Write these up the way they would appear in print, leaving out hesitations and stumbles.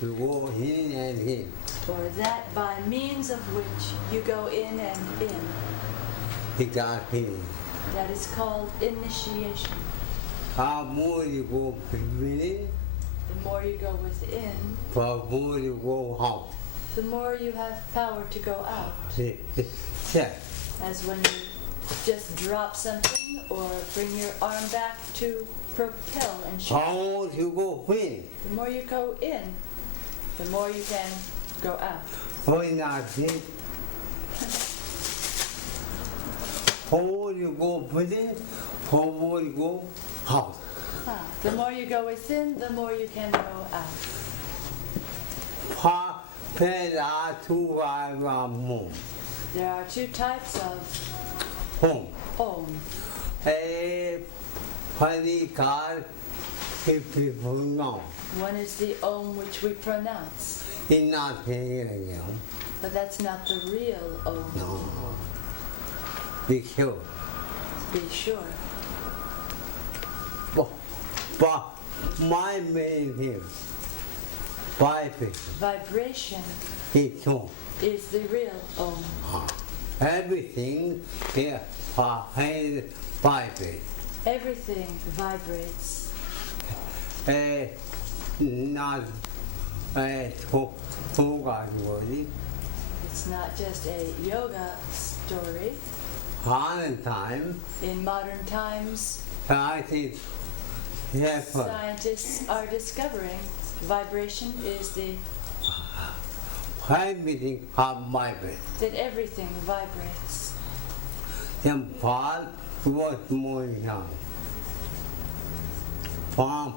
to go in and in. or that by means of which you go in and in. He got in. That is called initiation. How more you go within, The more you go within, the more you go out. the more you have power to go out. Check. As when you just drop something or bring your arm back to propel and shoot. How more you go in, The more you go in, the more you can go out. why not it? How more you go within, how more you go out. The more you go within, the more you can go out. There are two types of home. There are two types of Home. Om. A Parikar, if people know, One is the Om which we pronounce, it's not hearing you. but that's not the real Om. No. Be sure. Be sure. But my main thing, Vibration is home. is the real Om. Everything here vibrates. Everything vibrates. Not yoga story. It's not just a yoga story. Modern time, In modern times, I think happen. scientists are discovering vibration is Everything vibrates. that everything vibrates. Then fall was more down. Fall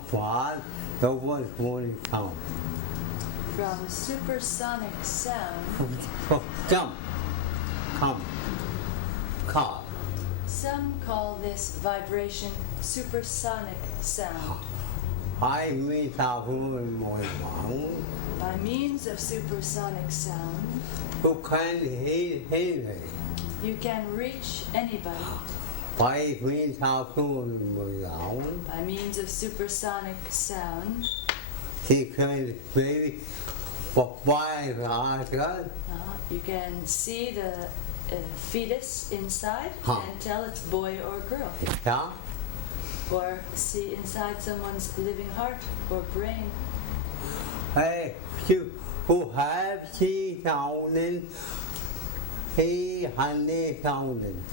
was more down. From supersonic sound, Come. some call this vibration supersonic sound. I meet our woman more down. By means of supersonic sound, You can hear it. you can reach anybody. By means our woman more down. By means of supersonic sound, He can maybe buy the you can see the fetus inside and tell it's boy or girl. yeah. Or see inside someone's living heart or brain. Hey, you who have 3,000, 300,000,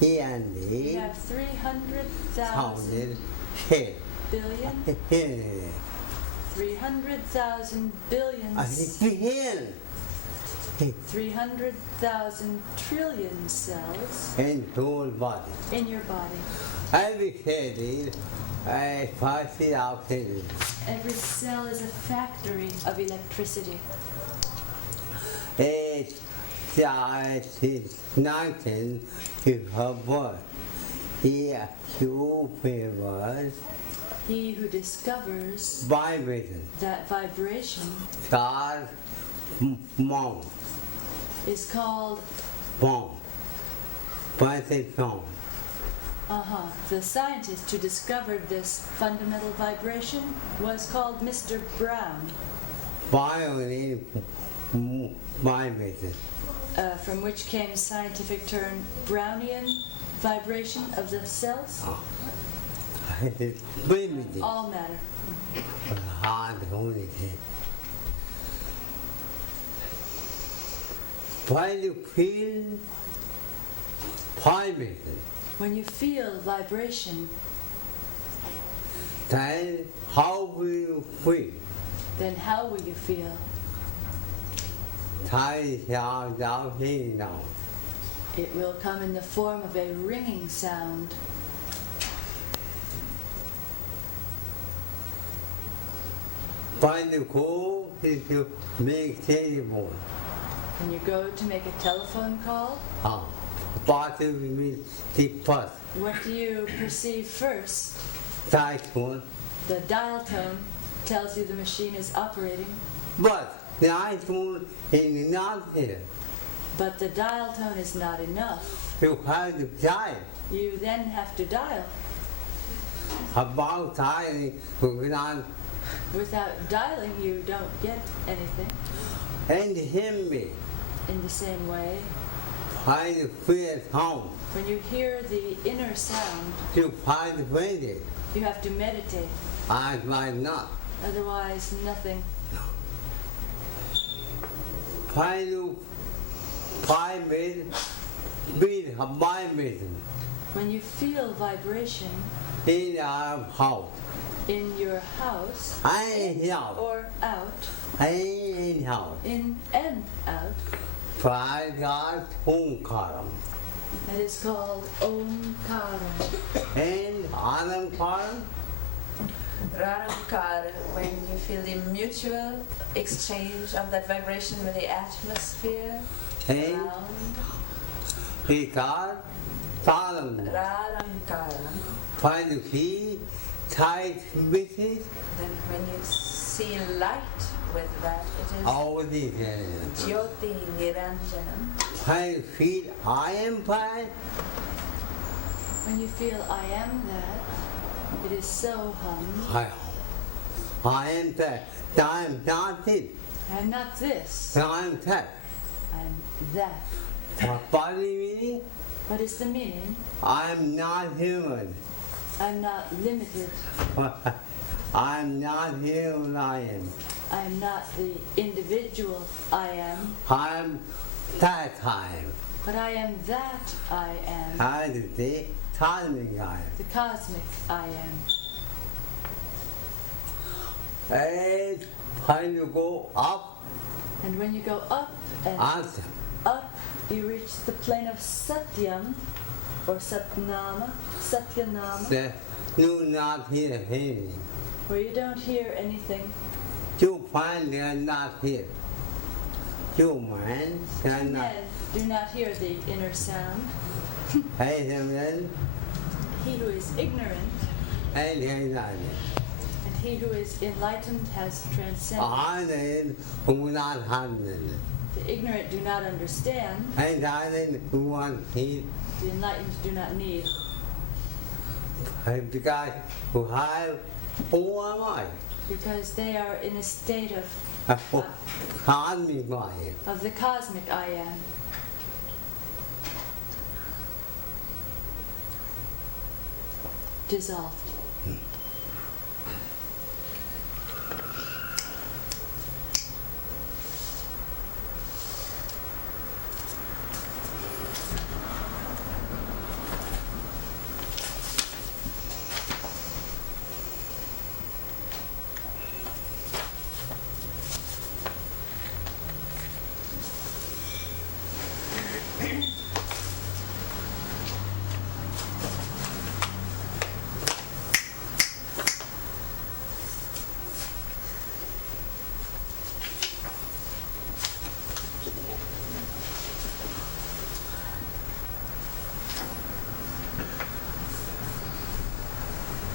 We have 300,000 billion, 300,000 billions, 300,000 trillion cells in whole body. in your body. Every cell is 50,000. Every cell is a factory of electricity. It's 19 to her birth. Here, you favors He who discovers vibration. that vibration Stars, mom, is called, bomb, sound. the scientist who discovered this fundamental vibration was called Mr. Brown, Violin vibration. from which came scientific term Brownian vibration of the cells, Primitive. all matter. Hard only. When you feel vibration, When you feel vibration, then how will you feel? then how will you feel? Now. It will come in the form of a ringing sound. When you go to make telephone, When you go to make a telephone call, what do you mean the first? what do you perceive first? Telephone. The dial tone tells you the machine is operating, But the iPhone is not here. but the dial tone is not enough. You have to dial. You then have to dial. About dialing, you cannot Without dialing, you don't get anything. And hear me. In the same way, Find the fear sound. when you hear the inner sound, You find the feeling. you have to meditate. I might not. Otherwise, nothing. Find you 5 minutes, beat of my meeting When you feel vibration in our house. in your house, I help. or out, I help. in and out, Find God Omkaram. that is called Omkara. And Anankaram. Rarankar, when you feel the mutual exchange of that vibration with the atmosphere And around. Hikar Talam. Rarankara. Find the key, tight visit, Then when you see light with that, it is all these areas. Jyoti Niranjanam. Find the feet, I am fine. When you feel I am that, it is so hum. I am that. I am not it. I'm not this, I am that. I'm that. What body meaning? What is the meaning? I am not human. I'm not limited. I am not human lion. I'm not the individual I am, I am that time. but I am that I am, I am the timing guy. the cosmic I am. And when you go up, And when you go up and answer. up, you reach the plane of Satyam, or Satnama, Satyanama, That you not hear anything. where you don't hear anything. You find they are not here. You man, they are not. Men do not hear the inner sound. Hey, then, He who is ignorant and they are not. and he who is enlightened has transcended. I then who not having. The ignorant do not understand, And I then who want hear. the enlightened do not need. And the guy who have, who am I? Because they are in a state of Can't be quiet. the cosmic I am. Dissolved.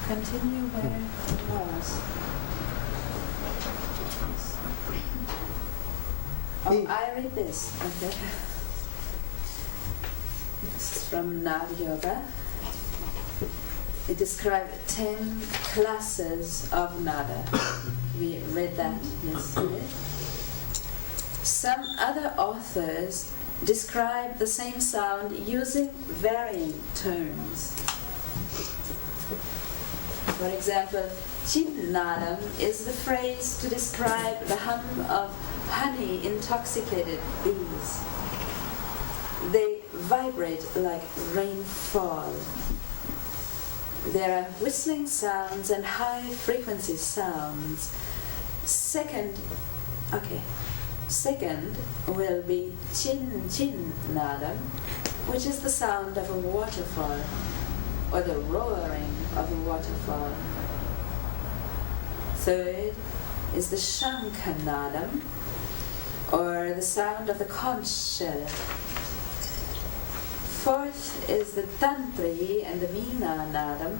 Continue where it was. Oh, I read this. Okay. This is from Nada Yoga. It described 10 classes of nada. We read that yesterday. Some other authors describe the same sound using varying terms. For example, Chinnadam is the phrase to describe the hum of honey-intoxicated bees. They vibrate like rainfall. There are whistling sounds and high-frequency sounds. Second will be Chinnadam, which is the sound of a waterfall, or the roaring of a waterfall. Third is the Shankhanadam, or the sound of the conch shell. Fourth is the Tantri and the Veena Nadam,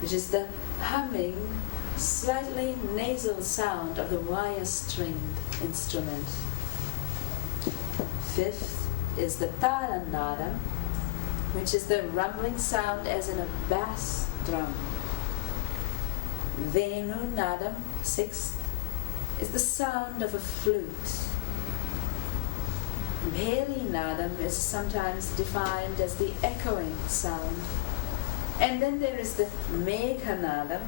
which is the humming, slightly nasal sound of the wire-stringed instrument. Fifth is the Tala Nadam, which is the rumbling sound as in a bass drum. Venu Nadam, sixth, is the sound of a flute. Bheli Nadam is sometimes defined as the echoing sound. And then there is the Megha Nadam,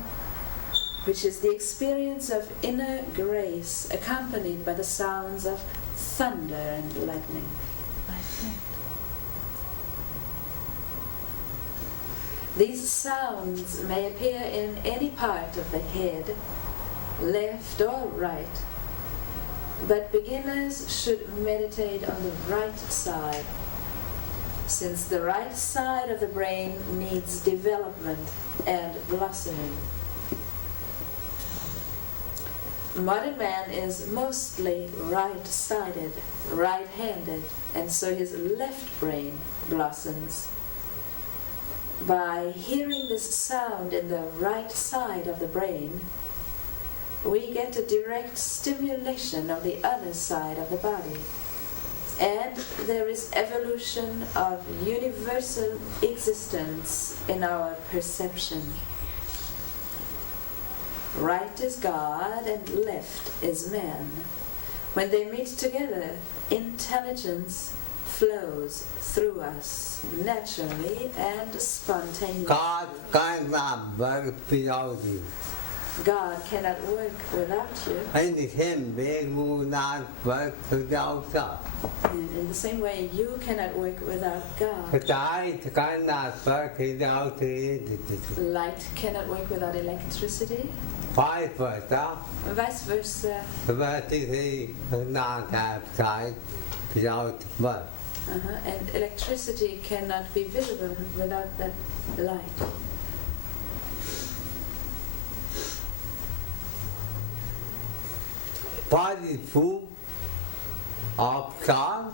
which is the experience of inner grace accompanied by the sounds of thunder and lightning. These sounds may appear in any part of the head, left or right, but beginners should meditate on the right side, since the right side of the brain needs development and blossoming. Modern man is mostly right-sided, right-handed, and so his left brain blossoms. By hearing this sound in the right side of the brain, we get a direct stimulation of the other side of the body, and there is evolution of universal existence in our perception. Right is God and left is man. When they meet together, intelligence flows through us naturally and spontaneously. God cannot work without you. God cannot work without you. And Him will not work without God. And in the same way, you cannot work without God. The light cannot work without electricity. Light cannot work without electricity. Vice versa. Vice versa. Electricity cannot have light without work. And electricity cannot be visible without that light. Body full of God.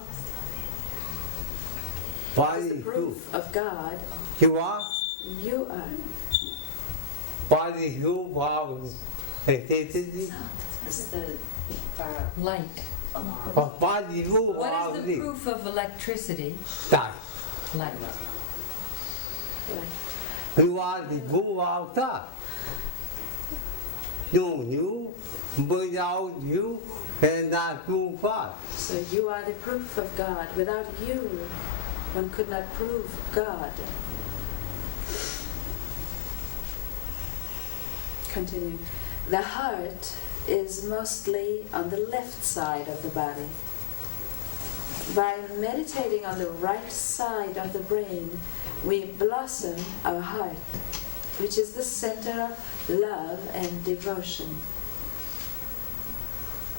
What is Body the full. proof of God? You are You are. body full of electricity. It's the Light. Body full What of is the proof of electricity? light. Light. Light. You are the full of God. No, you, without you, cannot prove God. So you are the proof of God. Without you, one could not prove God. Continue. The heart is mostly on the left side of the body. By meditating on the right side of the brain, we blossom our heart, which is the center of love and devotion.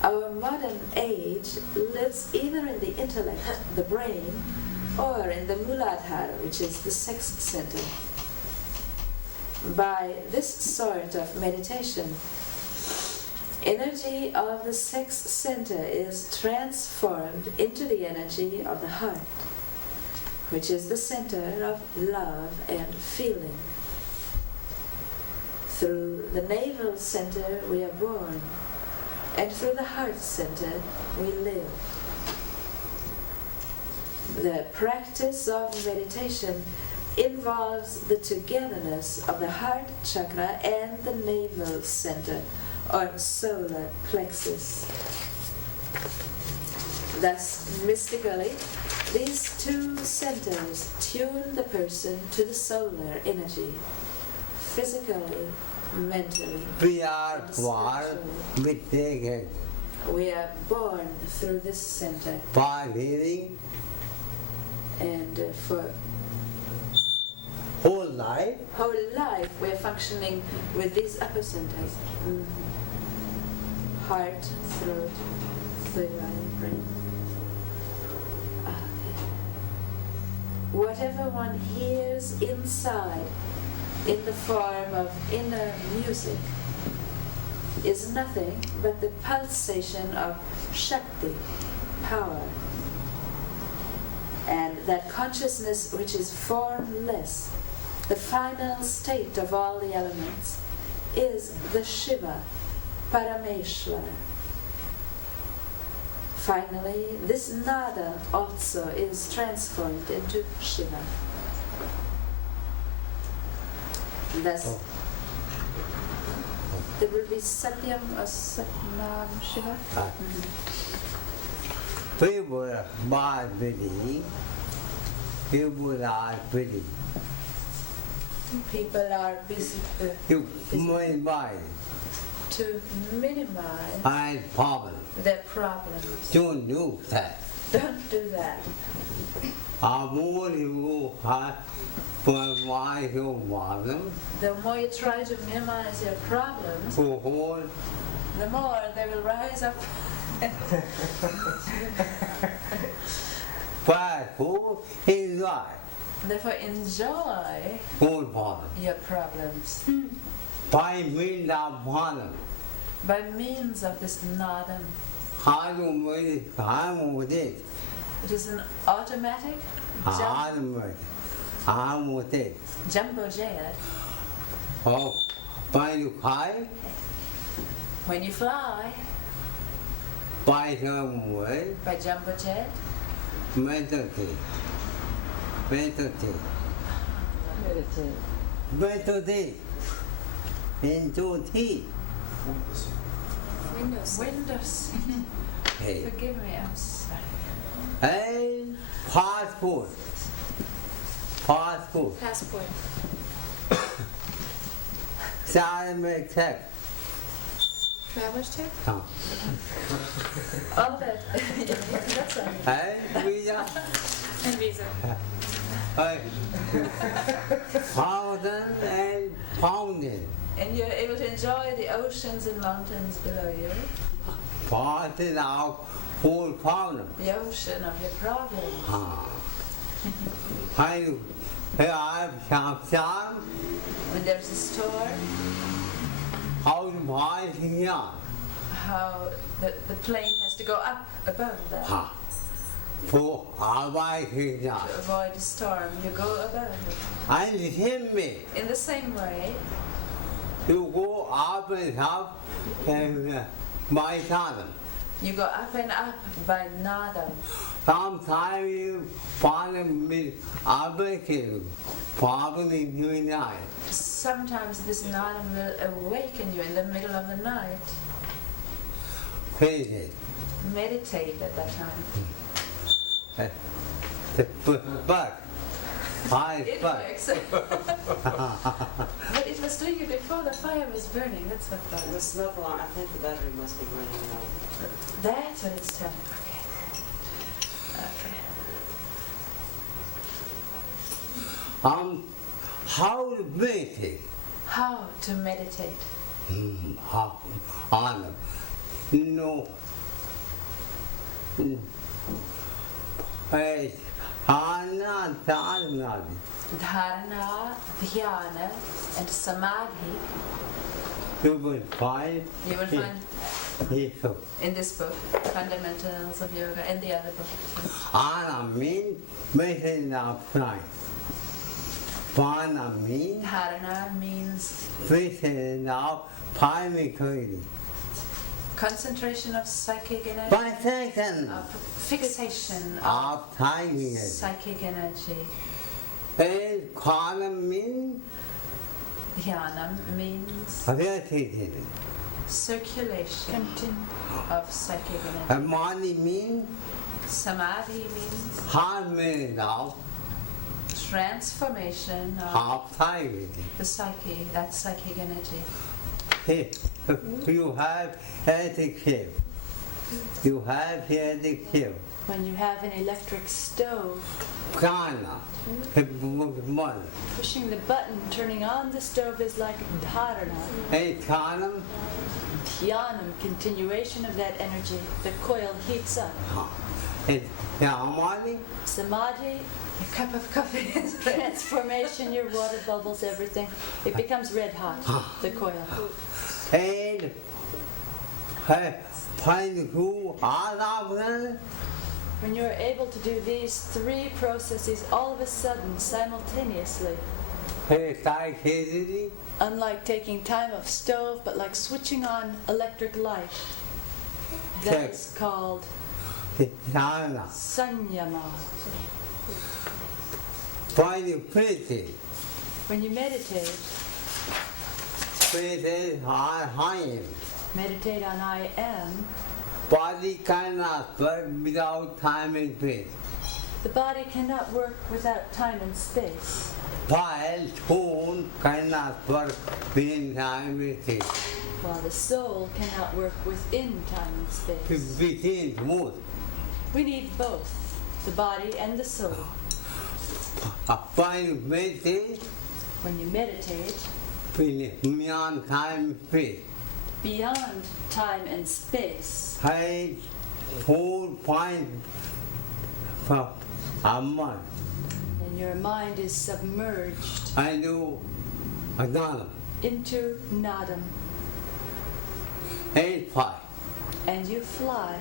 Our modern age lives either in the intellect, the brain, or in the Muladhara, which is the sex center. By this sort of meditation, energy of the sex center is transformed into the energy of the heart, which is the center of love and feeling. Through the navel center we are born, and through the heart center we live. The practice of meditation involves the togetherness of the heart chakra and the navel center, or solar plexus. Thus, mystically, these two centers tune the person to the solar energy, physically, mentally, We are and born spiritually. with naked. We are born through this center, By living and for whole life, whole life we are functioning with these upper centers. Heart, throat, third eye, brain. Whatever one hears inside in the form of inner music is nothing but the pulsation of Shakti, power. And that consciousness which is formless, the final state of all the elements, is the Shiva, Parameshwara. Finally, this nada also is transformed into Shiva. Thus, There will be Satyam or Satnam Shiva. People are busy. People are busy. People are busy You minimize to minimize my problem. their problems. Don't do that. Don't do that. The more you minimize your problem, The more you try to minimize your problems, the more the more they will rise up. who enjoy Therefore, enjoy your problem. your problems By means of problem, by means of this nadam. how do we harm with it? It is an automatic Harm with it. jumbo jet. Oh, by you high, When you fly by some way, by jumbo jet, meditate. Meditate. Meditate. Into tea. windows. Hey. Forgive me, I'm sorry. And fast food. Fast food. Passport. Salmon check. Traveler's check? Huh. All that. That's right. And visa. And visa. Hey. Fountain and fountain. And you're able to enjoy the oceans and mountains below you. Fountain out full problem. The ocean of your problems. Huh. Hey, I have some. When there's a storm, How to buy here? how the plane has to go up above that. Ha. For our here. To avoid a storm, you go above it. And him me. In the same way, You go up and up and my time. you go up and up by nadam. Sometimes you find me awakening, probably doing that. Sometimes this nadam will awaken you in the middle of the night. Face it. Meditate at that time. But It works. But it was doing it before the fire was burning. That's what that The was. smoke alarm, I think the battery must be running out. That's what it's telling. Okay. Okay. how to meditate? How to meditate? How on you know. Hey, Ananda Dharana, dhyana, and samadhi. you will find You will find it. in this book, Fundamentals of Yoga, and the other book. Ana means medicine of life. Vana means Dharana means medicine of primary. concentration of psychic energy, By second of fixation of of timing. psychic energy. And quantum means Dhyanam means relative. circulation of psychic energy. And money means Samadhi means harmony of transformation of timing. the psyche, that psychic energy. You have etiquette. You have etiquette. When you have an electric stove, Kana. Money. pushing the button, turning on the stove is like dharana. And kana. Dhyanam, continuation of that energy. The coil heats up. And money. Samadhi, A cup of coffee is ready. transformation, your water bubbles, everything. It becomes red hot, the coil. And find who all of them. When you're able to do these three processes all of a sudden, simultaneously, Psychicity. unlike taking time of stove, but like switching on electric light, that Check. is called Sana. sanyama. Find pretty. When you meditate, meditate on I am. Meditate on I am. Body cannot work without time and space. The body cannot work without time and space. While soul cannot work within time and space. While the soul cannot work within time and space. Within both. We need both, the body and the soul. While you meditate, When you meditate, beyond time and space. beyond time and space, I whole find from a mind. and your mind is submerged I do Ananda into nadam, Ashram. and you fly.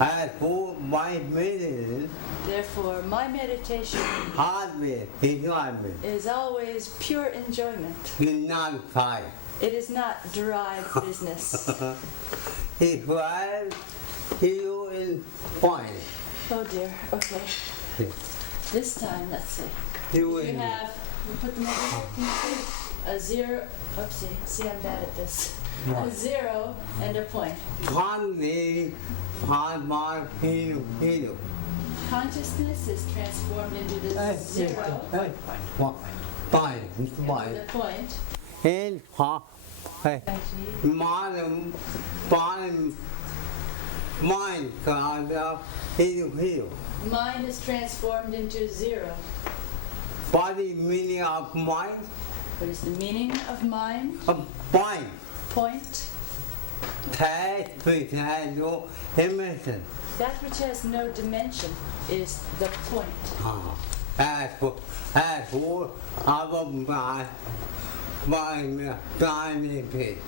I for my meditation Therefore, my meditation hardware enjoyment is always pure enjoyment. is not fire. It is not derived business. If I heal in point, Oh dear, okay. This time, let's see. you You have, you put them over here, can you see? A zero, oopsie, see I'm bad at this. A zero and a point. finally find my heal. Consciousness is transformed into the zero Fine, and fine. the point. And Actually, mind kind of heal. mind is transformed into zero. Body meaning of mind, What is the meaning of mind? of mind. Point. That which has no dimension. That which has no dimension is the point. As for our mind, time and space.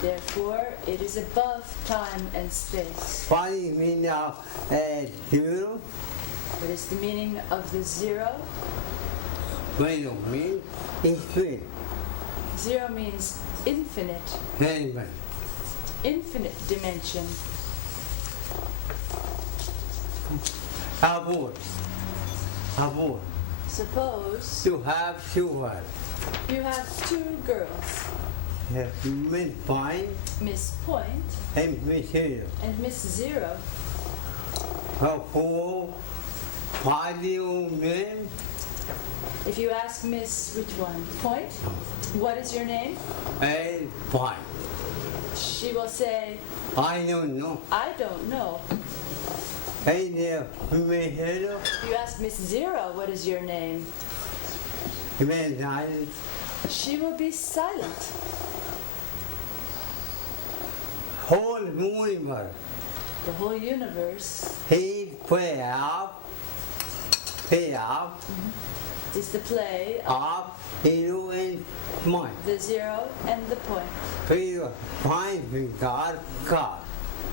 Therefore, it is above time and space. Body meaning of zero, What is the meaning of the zero? when you mean infinite. Zero means infinite, Anyway, infinite dimension. avoid. Suppose You have children. you have two girls, Miss Fine Miss Point and Miss Zero. and Miss Zero. Who party name? If you ask Miss which one, Point, what is your name? And Fine. She will say, I don't know. I don't know. And Miss Zero, You ask Miss Zero, what is your name? Miss Nine, She will be silent. whole universe. The whole universe He play up is the play of you and mine. the zero and the point. Please find God.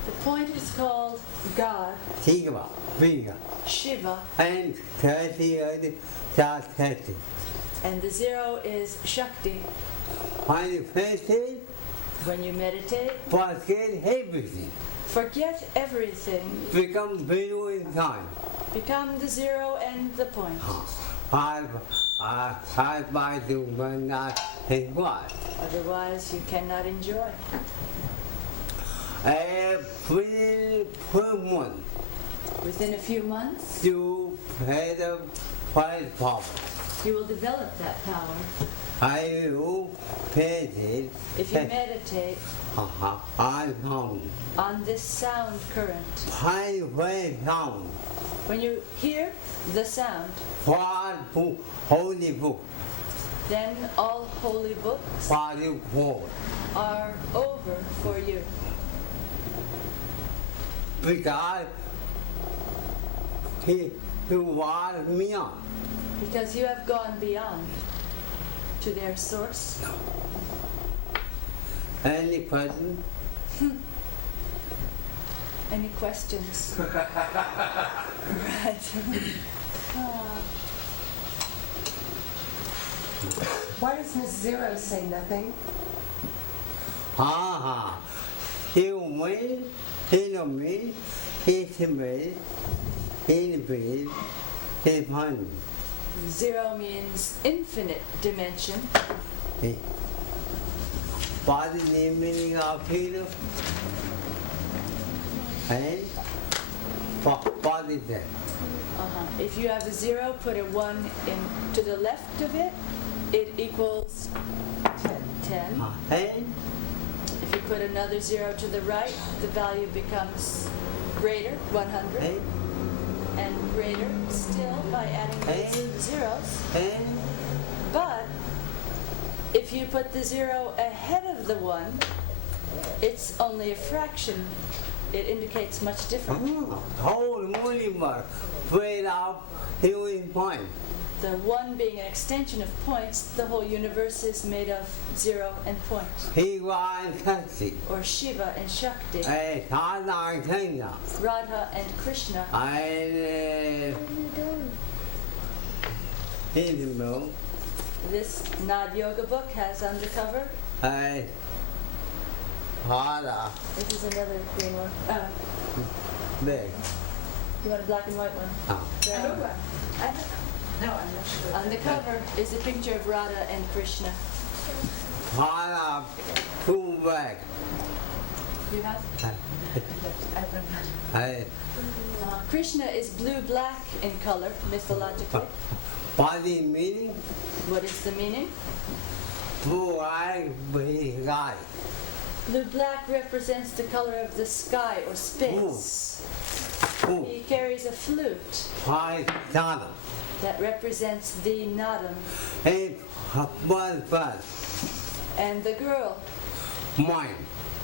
The point is called God, Shiva, Shiva. Shiva, And 30 just 30. and the zero is Shakti. Manifested, When you meditate, forget everything. forget everything, Become zero in time. become the zero and the point. I by to when I think what. Otherwise, you cannot enjoy. Every month Within a few months, you had a fight power. you will develop that power. I will pay it. If you meditate I found on this sound current, highway sound. when you hear the sound, What book, holy book, then all holy books what you call. are over for you. Because he was me on. Because you have gone beyond to their source. Any question? Any questions? Right. Why does Miss Zero say nothing? He win, he no me, he's me, he be, he's money. Zero means infinite dimension. What is the meaning of freedom? And what is that? If you have a 0, put a 1 in to the left of it, it equals 10. And If you put another 0 to the right, the value becomes greater, 100, and greater still by adding these zeros. and But if you put the 0 ahead of the 1, it's only a fraction. It indicates much different. whole universe made up human point. The 1 being an extension of points, the whole universe is made of 0 and point. Shiva and Shakti. Or Shiva and Shakti, Radha and Krishna. Radha and Krishna. And Hindu. This Nad Yoga book has on the cover. Radha. This is another green one. Big. You want a black and white one? Ah. No, I'm not sure. On the cover is a picture of Radha and Krishna. Radha, two back. You have? Hey, Krishna is blue-black in color, mythologically. what is meaning? What is the meaning? Blue eye, big guy. Blue-black represents the color of the sky or space. Who? He carries a flute Five Dana. that represents the nadam. Eight, but, And the girl mine.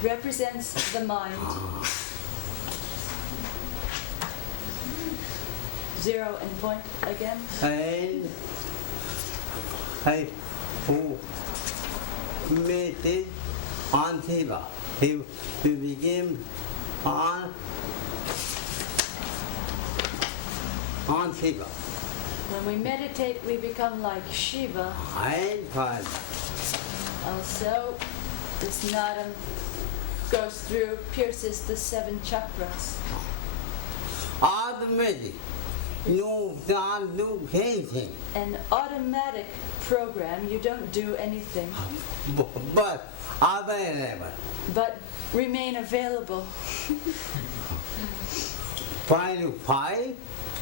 represents the mind. 0 and point again. And who made it on Shiva. He became on Shiva. When we meditate, we become like Shiva. And but Also, this nadam goes through, pierces the 7 chakras. automatic. You don't do anything. An automatic program, you don't do anything, But available. but remain available. Try to fight.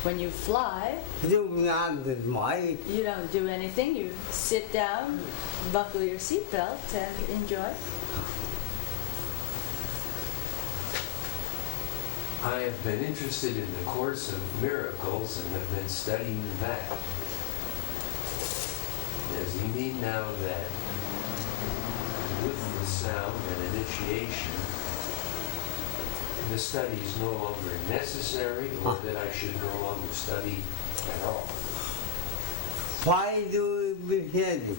When you fly, Do not my you don't do anything. You sit down, buckle your seatbelt, and enjoy. I have been interested in the Course of Miracles and have been studying that. Does he mean now that with the sound and initiation, the study is no longer necessary, or that I should no longer study at all? why do we get it?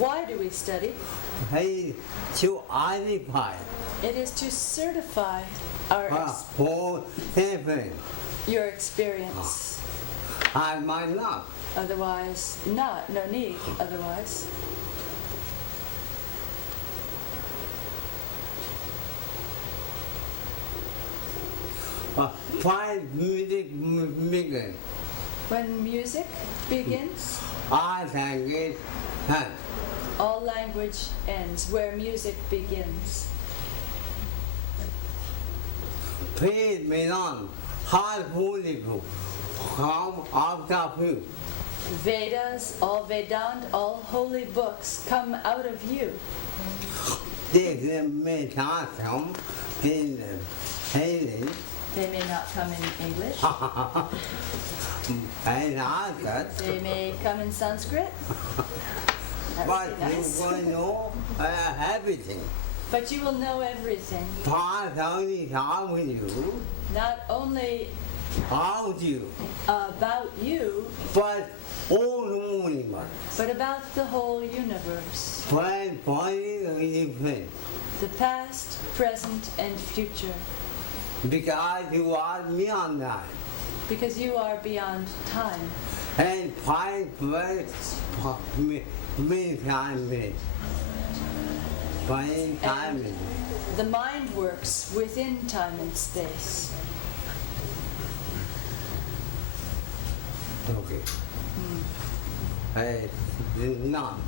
Why do we study? Hey, to identify. It is to certify our For heaven. your experience. I might not. Otherwise, not. No need. Otherwise. Why music begin? When music begins, I can get hand. all language ends. Where music begins. Please me on. Hard beautiful. Come after you. Vedas, all Vedant, all holy books come out of you. This is meditation. This is healing. They may not come in English. And answer. They may come in Sanskrit. That But would be you nice. will know everything. But you will know everything. Part only time with you. Not only About you. about you, But all the universe. but about the whole universe. When body is The past, present, and future. because you are beyond that. Because you are beyond time. And five words many times. Many times. The mind works within time and space. Okay. None.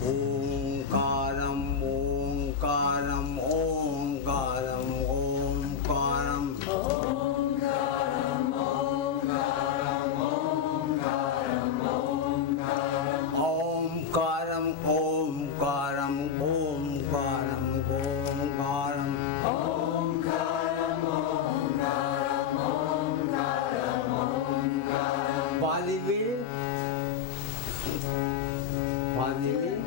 Omkaram, Omkaram, Omkaram, Omkaram. Omkaram, Omkaram, Omkaram, Omkaram. Body will? Body will?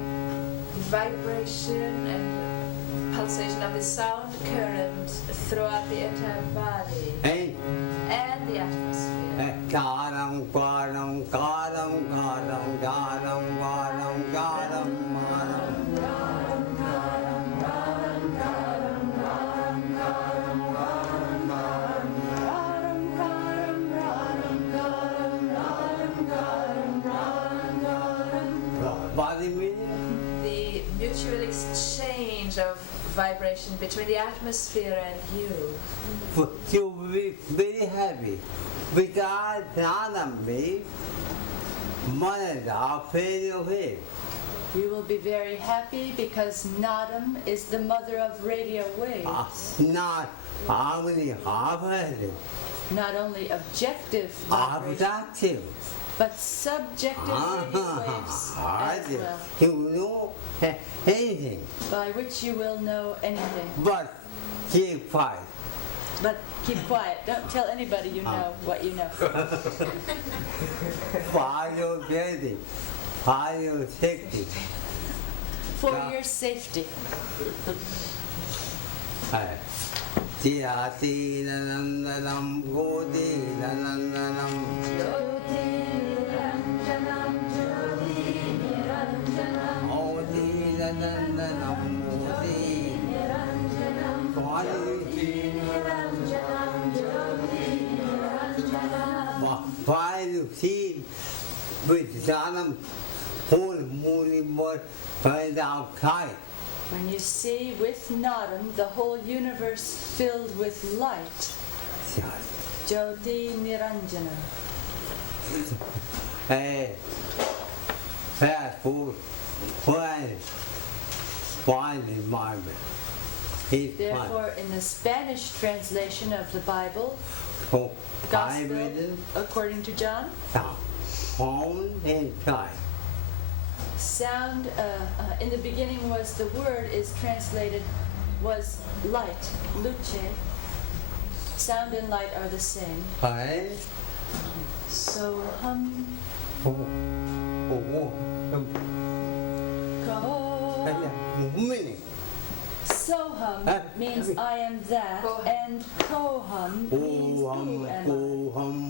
Vibration and pulsation of the sound current throughout the entire body And and the atmosphere. Karam, Karam, Karam, Karam, Karam, Karam, Karam, Karam. Body will? The mutual exchange of vibration between the atmosphere and you. You will be very happy. Without Nanambi, Manada fade away. You will be very happy because Nadam is the mother of radio waves. Not only harmony, Not only objective vibration, objective. but subjective radio waves as well, You know anything, by which you will know anything. but keep quiet. But keep quiet. Don't tell anybody you know what you know. For your safety, for your safety. For your safety. Jyati Nandanam Godi Nandanam. Odi Nandanam Godi. Why you see with Janam whole moon burned outside? When you see with Nadam the whole universe filled with light, Jyoti Niranjana. Hey, fast food, fine environment. He's fine. Therefore, in the Spanish translation of the Bible, So, Gospel according to John, home and time. sound in the beginning was the word is translated was light, luce. Sound and light are the same. Hey, So hum oh, ko. meaning. Soham means I am that, and koham means who am I.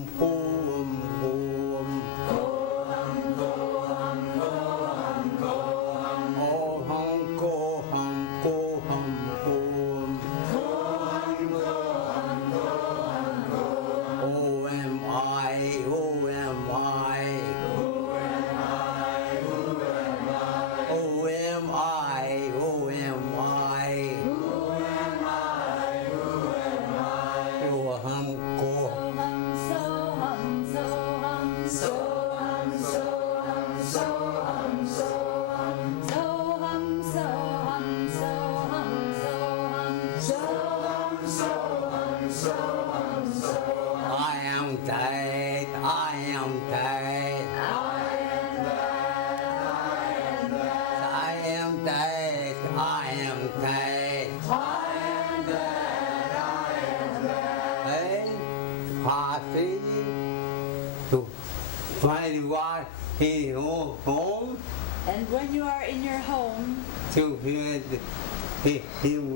And when you are in your home, he will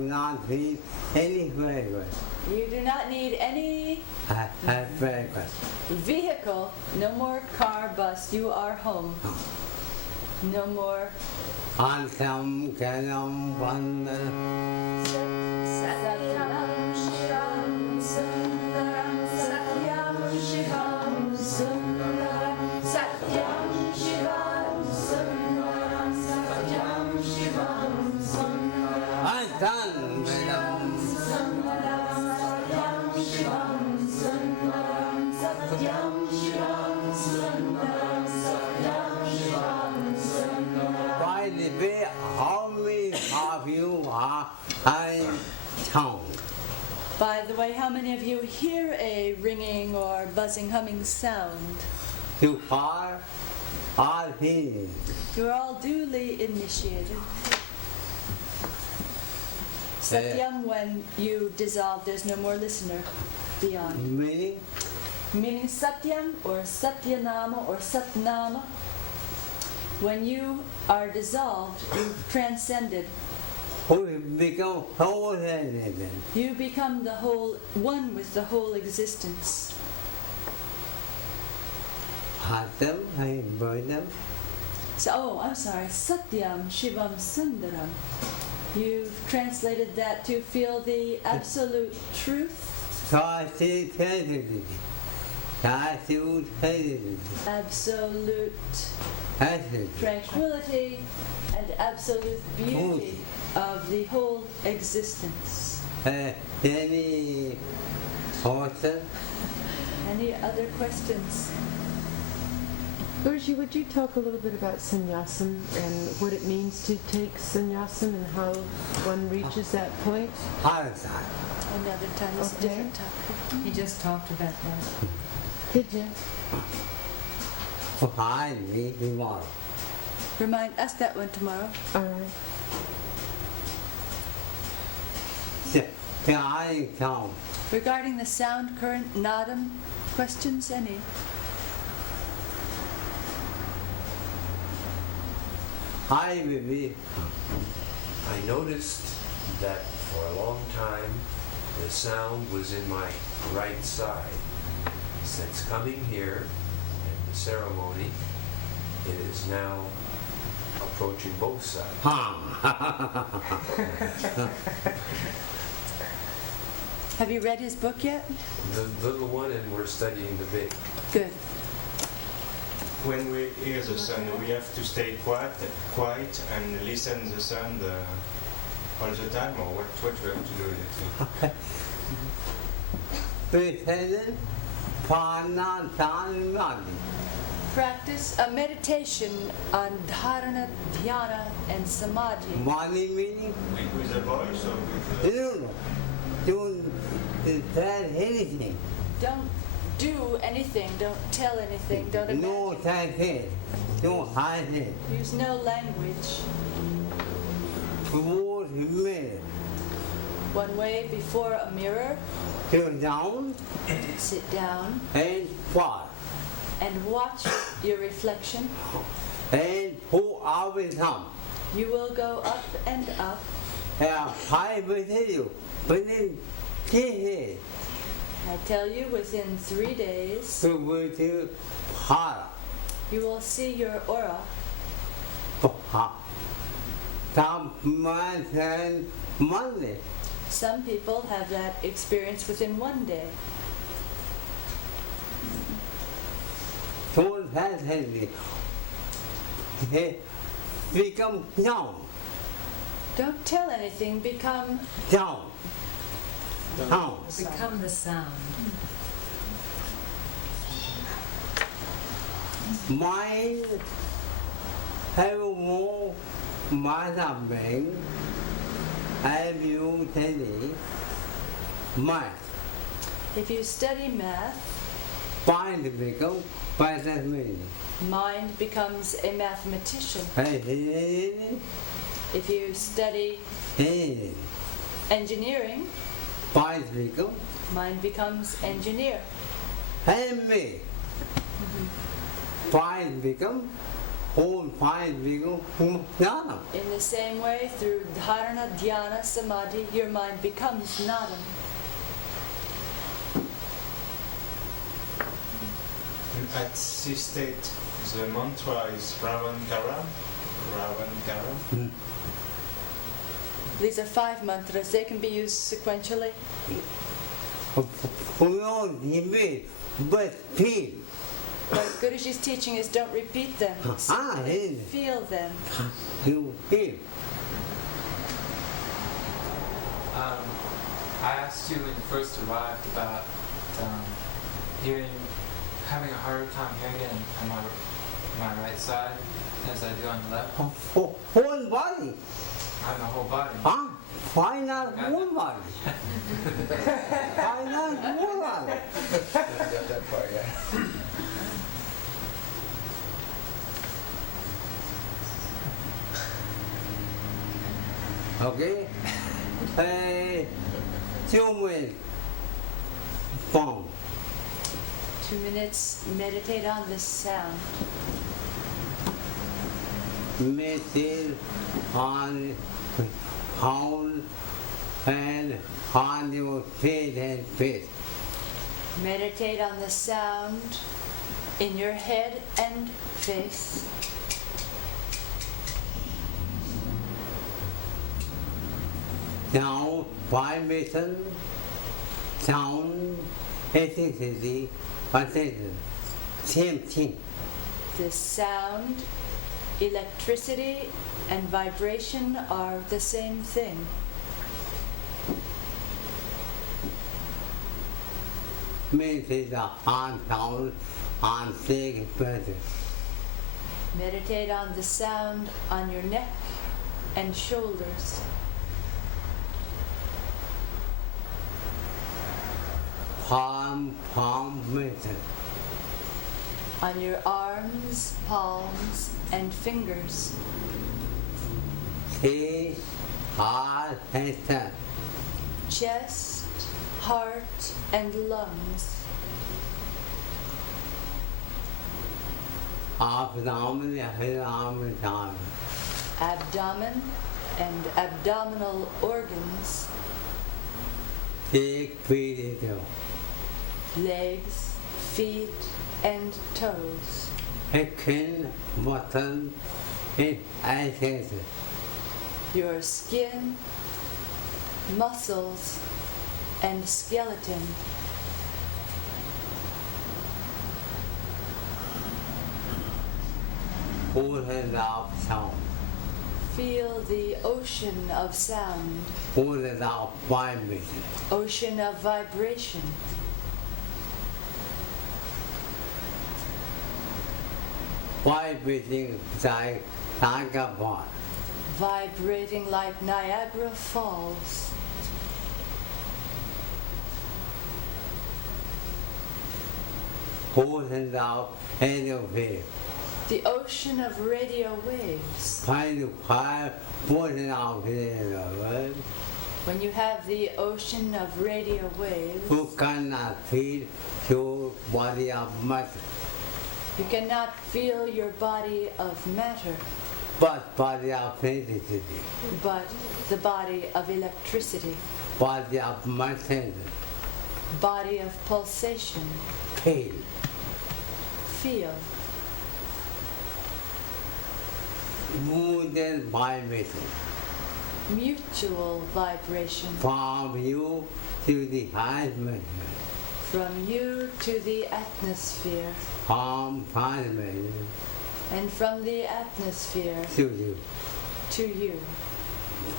not need any fragrance. you do not need any Fragrance. vehicle, no more car, bus, you are home. No more Antam Kanam Vandana. Satyam Shivam Sundaram, Satyam Shivam Sundaram, Satyam Shivam Sundaram, Satyam Shivam Sundaram, Antam Kanam. Satyam Shivam Sundaram, Satyam Shivam Sundaram, Satyam Shivam Sundaram. By the the way, how many of you hear a ringing or buzzing, humming sound? You are hearing. You're all duly initiated. Satyam, when you dissolve, there's no more listener beyond. Meaning? Meaning Satyam or Satyanama or Satnama. When you are dissolved, you've transcended. Who become whole-headed. You become the whole, one with the whole existence. Hatam and Bodham. So, I'm sorry, Satyam Shivam Sundaram. You've translated that to feel the absolute truth, Absolute absolute tranquility, and absolute beauty of the whole existence. Any author? Any other questions? Guruji, would you talk a little bit about sannyasam and what it means to take sannyasam and how one reaches that point? Another time, it's a Okay. different topic. He just talked about that. Did you? Behind me tomorrow. Remind us that one tomorrow. All right. I come. Regarding the sound current, nadam, questions, any? I will be. I noticed that for a long time the sound was in my right side. Since coming here and the ceremony, it is now approaching both sides. Have you read his book yet? The little one, and we're studying the big. Good. When we hear the sound, we have to stay quiet and listen the sound all the time, or what we have to do exactly? Pretending, Practice a meditation on dharana, dhyana, and samadhi. money meaning? With the voice or with No. Don't tell anything. Don't do anything, don't tell anything, don't No imagine. tell it. No hide it. Use no language. Towards me. One way before a mirror, Sit down sit down and fall. and watch your reflection. And who I will come. You will go up and up. I will tell you. But then get I tell you, within 3 days, to go to Hara. you will see your aura. Some months and Monday. Some people have that experience within 1 day. Don't tell anything. Become down. Don't tell anything, become Down. Down. Become the sound. Mind have more matter brain as you study math. if you study math, Mind become mathematics. mind becomes a mathematician. If you study engineering, Mind become mind becomes engineer. and me. Mind become whole mind become jnana. In the same way, through dharana, dhyana, samadhi, your mind becomes nadam. At this state, the mantra is Ravankara. These are 5 mantras. They can be used sequentially. We all need but feel. What Guruji's teaching is don't repeat them. Simply feel them. You feel. I asked you when you first arrived about having a harder time hearing it on my right side as I do on the left. Whole body. On the whole body. final woman. Final woman. Got that far yet. Okay? 2 minutes. Boom. 2 minutes, meditate on this sound. Meditate on sound and on your feet and feet. Meditate on the sound in your head and face. Sound, vibration, sound, electricity, vibration, same thing. The sound, electricity, and vibration are the same thing. Meditate on sound, on six person. Meditate on the sound on your neck and shoulders. Palm meditation. On your arms, palms, and fingers. See, heart and stomach. Chest, heart, and lungs. Abdomen, abdomen. Abdomen and abdominal organs. Take feet into. Legs, feet, and toes. Skin, muscle, and eyes. Your skin, muscles, and skeleton. Ocean of sound. Feel the ocean of sound, Ocean of vibration. ocean of vibration. Vibrating like Niagara. Vibrating like Niagara Falls. Ocean of radio wave. The ocean of radio waves. Find fire, ocean of radio wave. When you have the ocean of radio waves, You cannot feel your body of matter, you cannot feel your body of matter, but body of electricity, but the body of electricity, body of matter, body of pulsation. feel. Feel. Mood and vibration Mutual vibration from you to the highest matter, from you to the atmosphere, from highest matter and from the atmosphere to you, to you,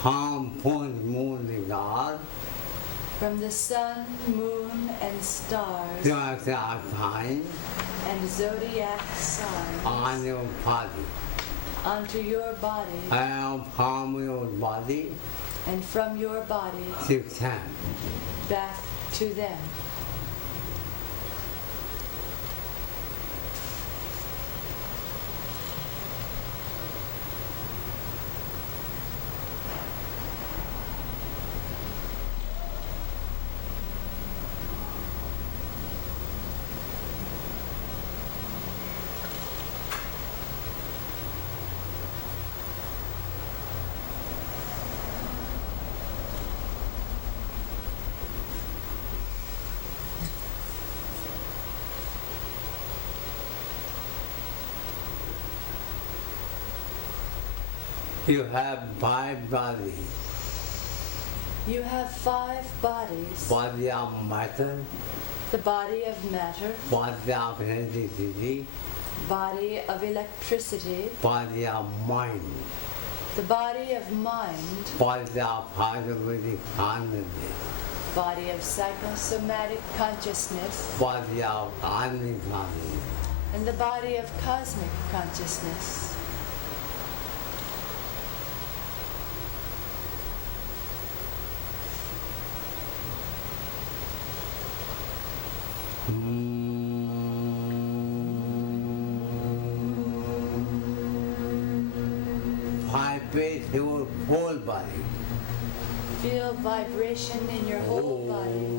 from point, moon, and God, from the sun, moon, and stars to our time and zodiac signs on your body, onto your body, and from your body and from your body to time. back to them. You have 5 bodies. You have 5 bodies: Body of matter, the body of matter, body of electricity, body of electricity, body of mind, the body of mind, body of hydraulic consciousness, body of psychosomatic consciousness, body of unconsciousness. and the body of cosmic consciousness. Vibrate your whole body. Feel vibration in your whole body.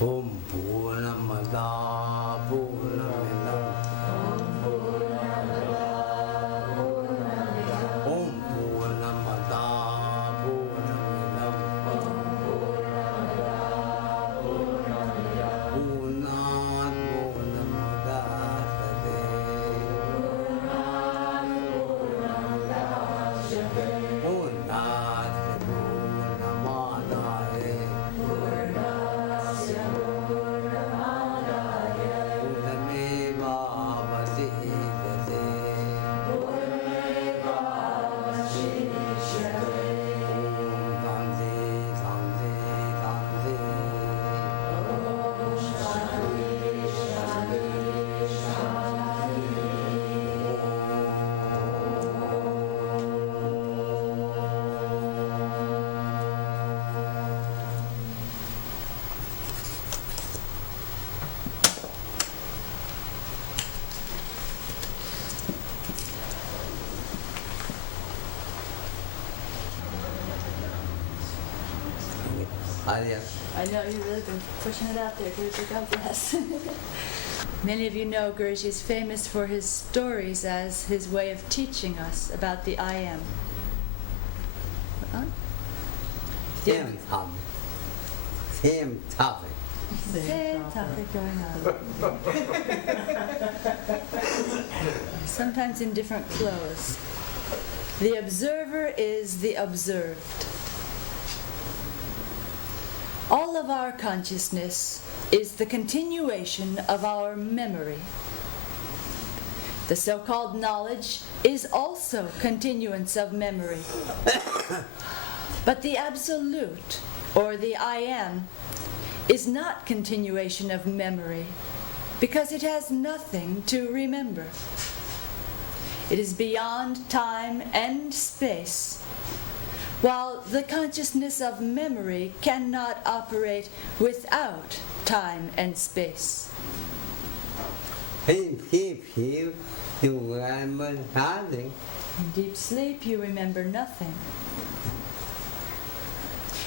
Om Purnamada Purnamidam Om Purnamada Purnamidam Purnat Purnamudacate Purnat Purnamadaya Adios. I know you've really been pushing it out there, Guruji. God bless. Many of you know Guruji is famous for his stories as his way of teaching us about the I Am. Huh? Same topic. Same topic going on. Sometimes in different flows. The observer is the observed. All of our consciousness is the continuation of our memory. The so-called knowledge is also continuance of memory. But the absolute, or the I Am, is not continuation of memory, because it has nothing to remember. It is beyond time and space, while the consciousness of memory cannot operate without time and space. you remember nothing. In deep sleep, you remember nothing.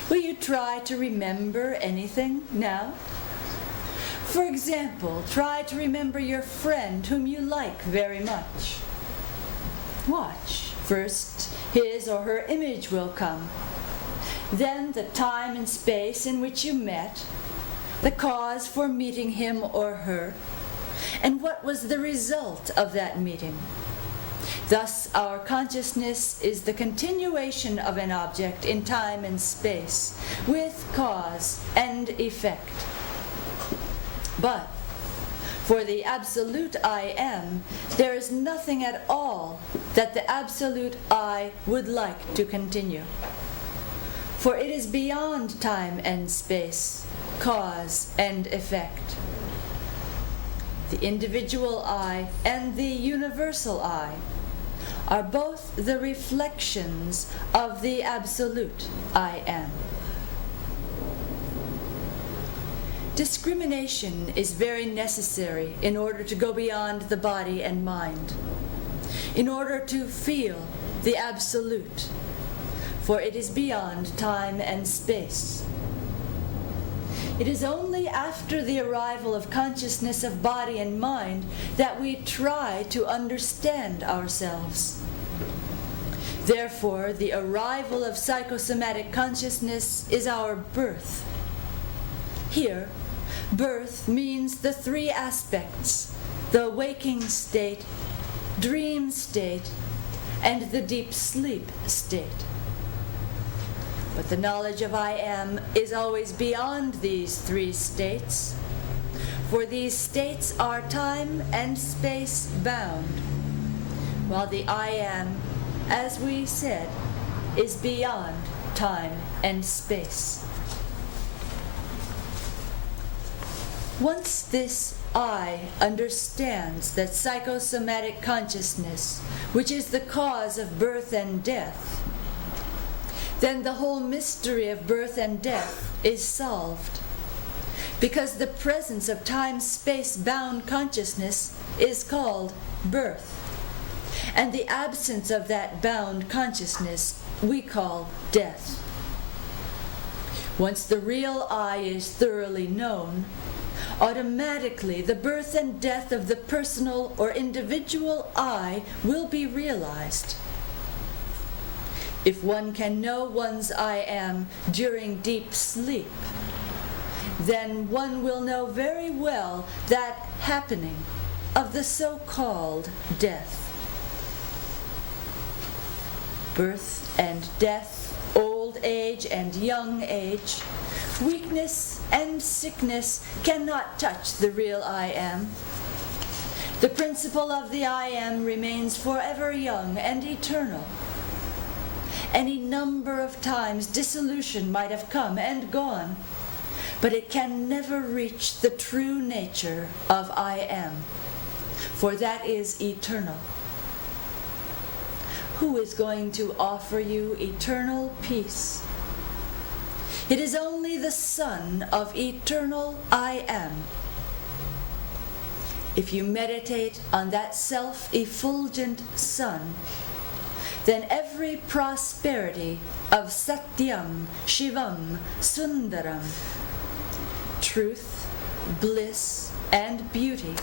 Will you try to remember anything now? For example, try to remember your friend whom you like very much. Watch. First, his or her image will come. Then the time and space in which you met, the cause for meeting him or her, and what was the result of that meeting. Thus, our consciousness is the continuation of an object in time and space, with cause and effect. But for the absolute I am, there is nothing at all that the absolute I would like to continue. For it is beyond time and space, cause and effect. The individual I and the universal I are both the reflections of the absolute I am. Discrimination is very necessary in order to go beyond the body and mind, in order to feel the absolute, for it is beyond time and space. It is only after the arrival of consciousness of body and mind that we try to understand ourselves. Therefore, the arrival of psychosomatic consciousness is our birth. Here, birth means the three aspects: the waking state, dream state, and the deep sleep state. But the knowledge of I am is always beyond these three states, for these states are time and space bound, while the I am, as we said, is beyond time and space. Once this I understands that psychosomatic consciousness, which is the cause of birth and death, then the whole mystery of birth and death is solved, because the presence of time-space bound consciousness is called birth, and the absence of that bound consciousness we call death. Once the real I is thoroughly known, automatically the birth and death of the personal or individual I will be realized. If one can know one's I am during deep sleep, then one will know very well that happening of the so-called death. Birth and death, old age and young age, weakness and sickness cannot touch the real I am. The principle of the I am remains forever young and eternal. Any number of times dissolution might have come and gone, but it can never reach the true nature of I am, for that is eternal. Who is going to offer you eternal peace? It is only the Son of eternal I am. If you meditate on that self-effulgent Son, then every prosperity of Satyam, Shivam, Sundaram, truth, bliss, and beauty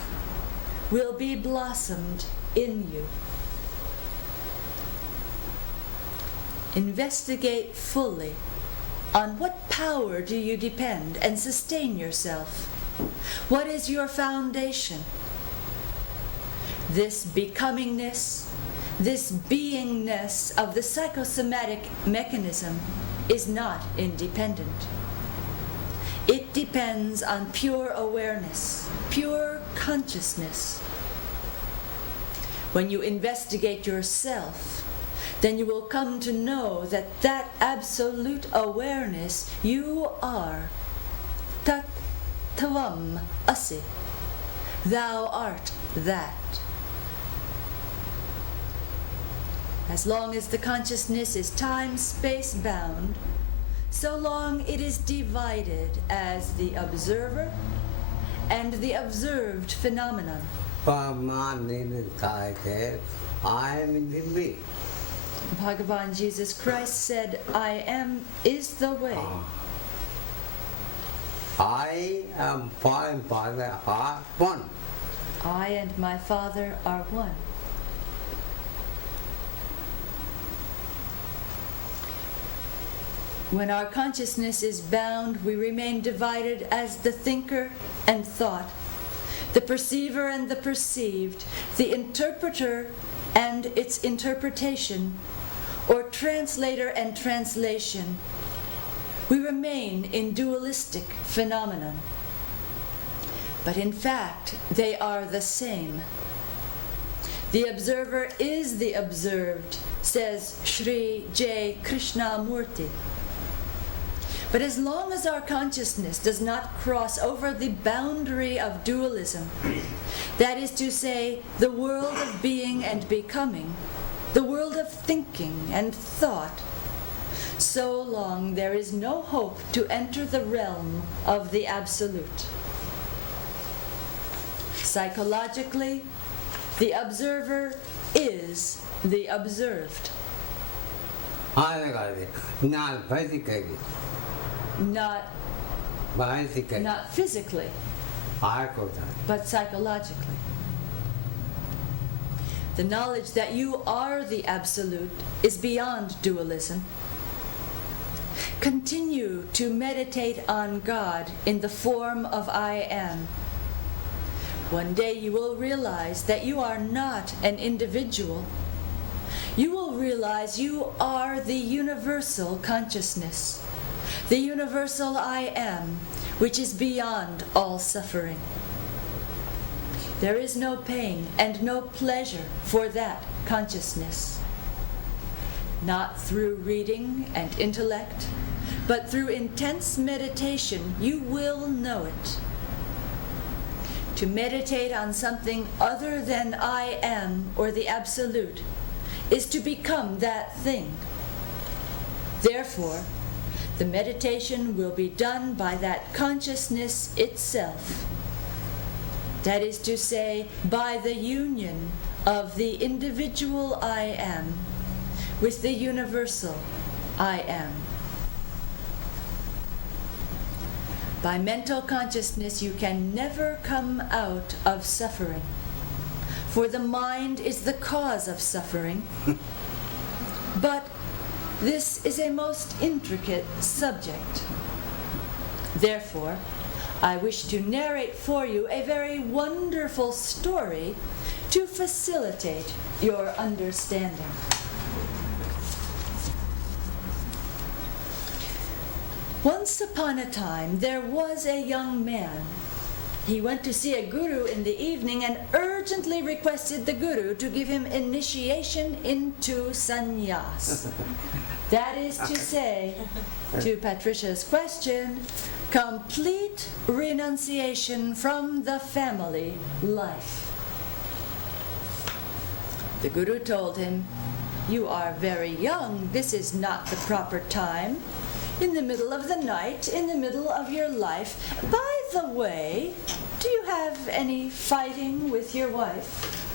will be blossomed in you. Investigate fully on what power do you depend and sustain yourself. What is your foundation? This becomingness, this beingness of the psychosomatic mechanism is not independent. It depends on pure awareness, pure consciousness. When you investigate yourself, then you will come to know that that absolute awareness you are. Tat Tavam Asi. Thou art that. As long as the consciousness is time-space bound, so long it is divided as the observer and the observed phenomenon. Brahmananda Sarasvati, I am the way. Bhagavan Jesus Christ said, I am is the way. I am Father are one. I and my Father are one. When our consciousness is bound, we remain divided as the thinker and thought, the perceiver and the perceived, the interpreter and its interpretation, or translator and translation. We remain in dualistic phenomenon. But in fact, they are the same. The observer is the observed, says Shri J. Krishnamurti. But as long as our consciousness does not cross over the boundary of dualism, that is to say, the world of being and becoming, the world of thinking and thought, so long there is no hope to enter the realm of the Absolute. Psychologically, the observer is the observed. Not physically. Not physically, but psychologically. The knowledge that you are the Absolute is beyond dualism. Continue to meditate on God in the form of I am. One day you will realize that you are not an individual. You will realize you are the universal consciousness, the universal I am, which is beyond all suffering. There is no pain and no pleasure for that consciousness. Not through reading and intellect, but through intense meditation, you will know it. To meditate on something other than I am or the Absolute is to become that thing. Therefore, the meditation will be done by that consciousness itself. That is to say, by the union of the individual I am with the universal I am. By mental consciousness, you can never come out of suffering, for the mind is the cause of suffering. But this is a most intricate subject. Therefore, I wish to narrate for you a very wonderful story to facilitate your understanding. Once upon a time, there was a young man. He went to see a guru in the evening and urgently requested the guru to give him initiation into sannyas. That is to say, to Patricia's question, complete renunciation from the family life. The guru told him, "You are very young. This is not the proper time. In the middle of the night, in the middle of your life. By the way, do you have any fighting with your wife?"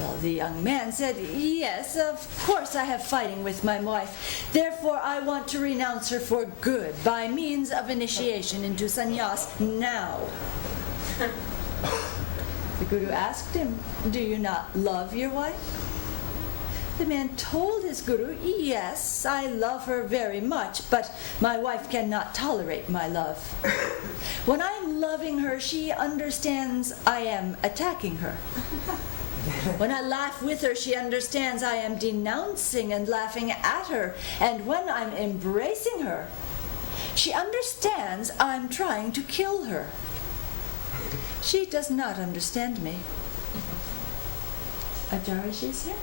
Well, the young man said, "Yes, of course I have fighting with my wife. Therefore, I want to renounce her for good by means of initiation into sannyas now." The guru asked him, "Do you not love your wife?" The man told his guru, "Yes, I love her very much, but my wife cannot tolerate my love. When I am loving her, she understands I am attacking her. When I laugh with her, she understands I am denouncing and laughing at her. And when I'm embracing her, she understands I'm trying to kill her. She does not understand me." Ajariji's here?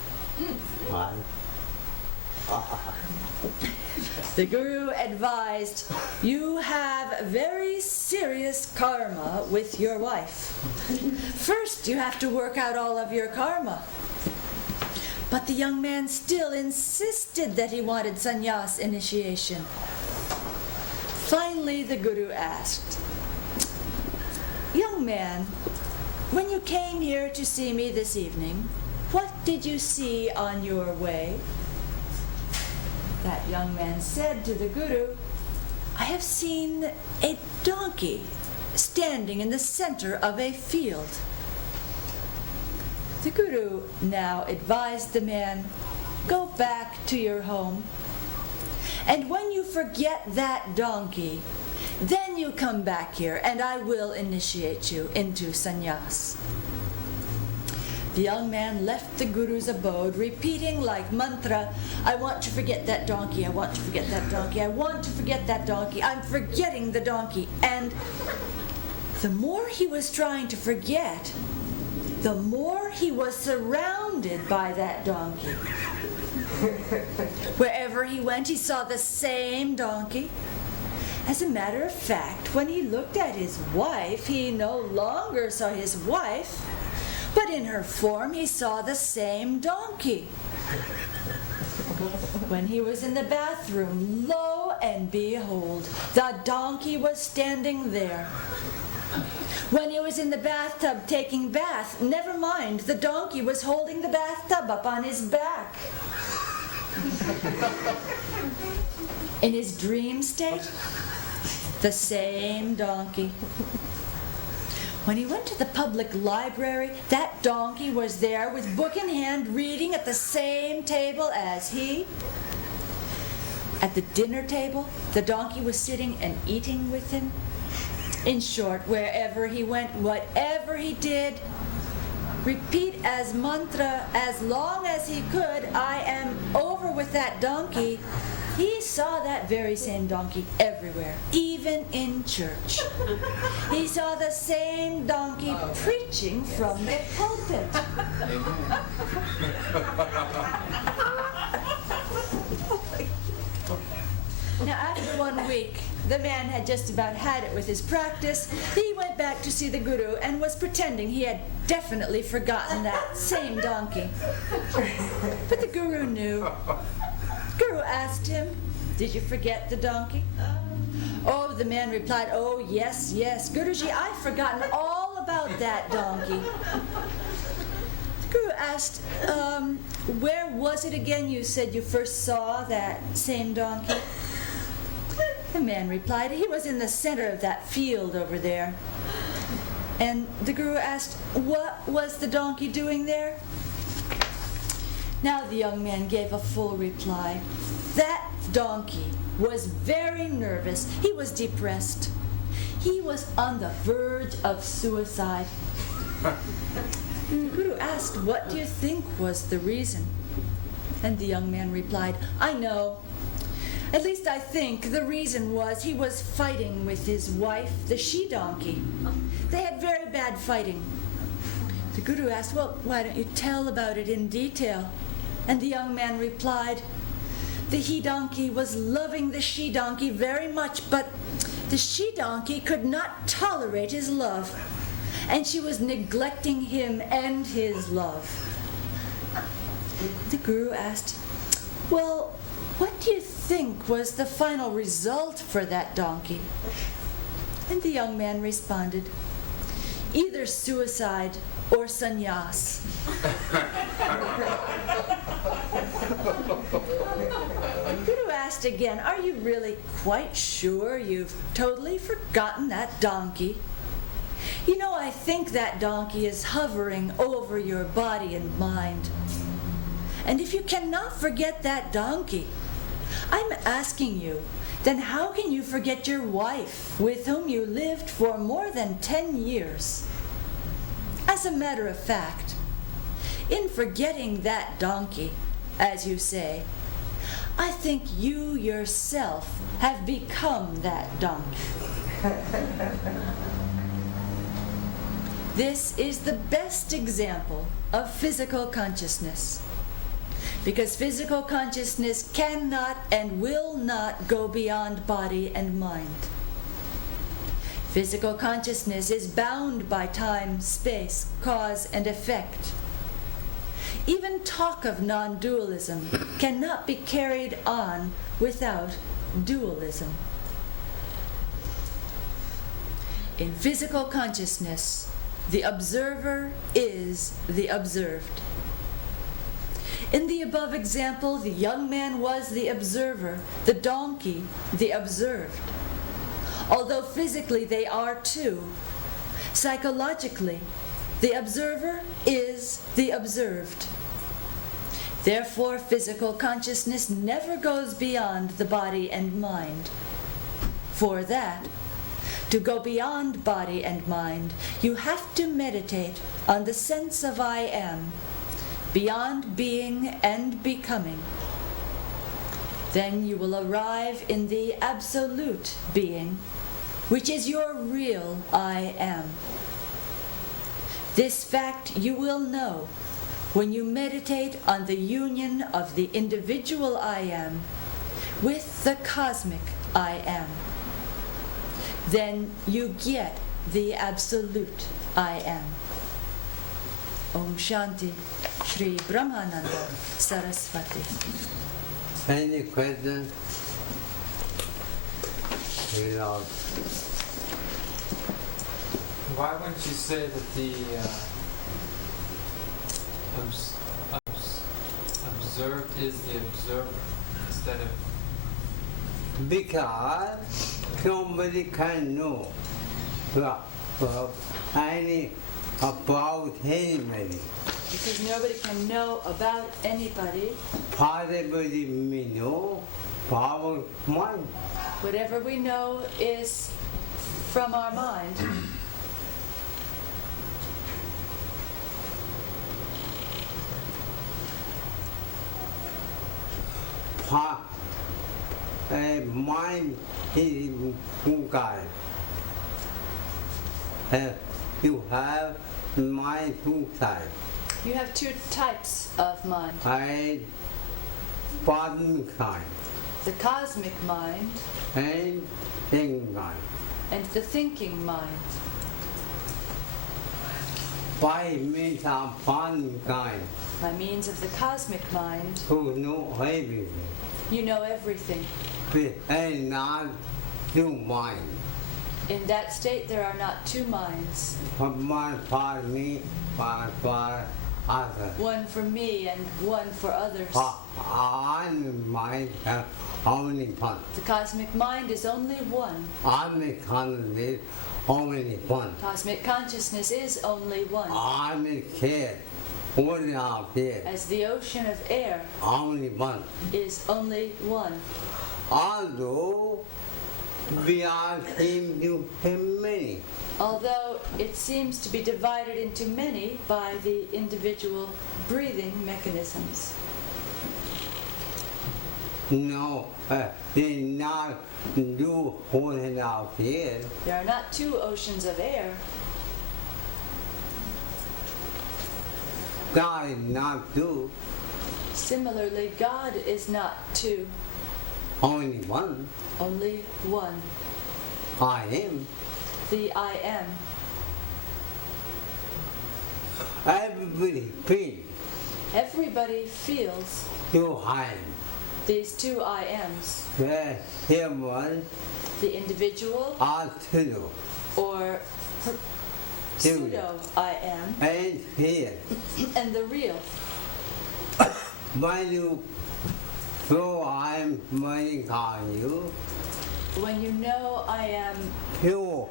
The guru advised, "You have very serious karma with your wife. First, you have to work out all of your karma." But the young man still insisted that he wanted sannyas initiation. Finally, the guru asked, "Young man, when you came here to see me this evening, what did you see on your way? That young man said to the Guru, I have seen a donkey standing in the center of a field. The Guru now advised the man, go back to your home, and when you forget that donkey, then you come back here and I will initiate you into sannyas. The young man left the Guru's abode, repeating like mantra, I want to forget that donkey, I want to forget that donkey, I want to forget that donkey, I'm forgetting the donkey. And the more he was trying to forget, the more he was surrounded by that donkey. Wherever he went, he saw the same donkey. As a matter of fact, when he looked at his wife, he no longer saw his wife, but in her form he saw the same donkey. When he was in the bathroom, lo and behold, the donkey was standing there. When he was in the bathtub taking bath, never mind, the donkey was holding the bathtub up on his back. In his dream state, the same donkey. When he went to the public library, that donkey was there with book in hand, reading at the same table as he. At the dinner table, the donkey was sitting and eating with him. In short, wherever he went, whatever he did, repeat as mantra as long as he could, I am over with that donkey. He saw that very same donkey everywhere, even in church. He saw the same donkey preaching from the pulpit. Now, after 1 week, the man had just about had it with his practice. He went back to see the Guru and was pretending he had definitely forgotten that same donkey. But the Guru knew. Guru asked him, did you forget the donkey? Oh, the man replied, oh, yes, yes, Guruji, I've forgotten all about that donkey. The Guru asked, where was it again you said you first saw that same donkey? The man replied, he was in the center of that field over there. And the Guru asked, what was the donkey doing there? Now the young man gave a full reply. That donkey was very nervous. He was depressed. He was on the verge of suicide. The Guru asked, what do you think was the reason? And the young man replied, I know. At least I think the reason was he was fighting with his wife, the she-donkey. They had very bad fighting. The Guru asked, well, why don't you tell about it in detail? And the young man replied, the he-donkey was loving the she-donkey very much, but the she-donkey could not tolerate his love, and she was neglecting him and his love. The Guru asked, well, what do you think was the final result for that donkey? And the young man responded, either suicide or sannyas. The Guru asked again, are you really quite sure you've totally forgotten that donkey? You know, I think that donkey is hovering over your body and mind. And if you cannot forget that donkey, I'm asking you, then how can you forget your wife with whom you lived for more than 10 years? As a matter of fact, in forgetting that donkey, as you say, I think you yourself have become that donkey. This is the best example of physical consciousness, because physical consciousness cannot and will not go beyond body and mind. Physical consciousness is bound by time, space, cause, and effect. Even talk of non-dualism cannot be carried on without dualism. In physical consciousness, The observer is the observed. In the above example, the young man was the observer, the donkey the observed. Although physically they are two, psychologically, the observer is the observed. Therefore, physical consciousness never goes beyond the body and mind. For that, to go beyond body and mind, you have to meditate on the sense of I am, beyond being and becoming. Then you will arrive in the absolute being, which is your real I am. This fact you will know when you meditate on the union of the individual I am with the cosmic I am. Then you get the absolute I am. Om Shanti, Shri Brahmananda Sarasvati. Any questions? Why wouldn't you say that the observed is the observer instead of... Because somebody can know any about anybody. Because nobody can know about anybody. Possibly we know about mind. Whatever we know is from our mind. Mind is two kinds. You have mind two sides. You have two types of mind. Cosmic mind The cosmic mind and thinking mind. and the thinking mind. By means of cosmic mind, By means of the cosmic mind, to know everything. you know everything. And not two minds. In that state, there are not two minds. One for me, one for others. One for me and one for others. One mind has only one. The cosmic mind is only one. Cosmic consciousness only one. Cosmic consciousness is only one. Cosmic care, only of here, As the ocean of air only one. is only one. Although we are seem to have many. Although it seems to be divided into many by the individual breathing mechanisms. No, they not do holding out here. There are not two oceans of air. God is not two, Similarly, God is not two, only one. only one. I am. The I am. Everybody feel Everybody feels you high. these two I ams. The human The individual are two. or pseudo I am And here, and the real. when you so I'm working on you, When you know I am, pure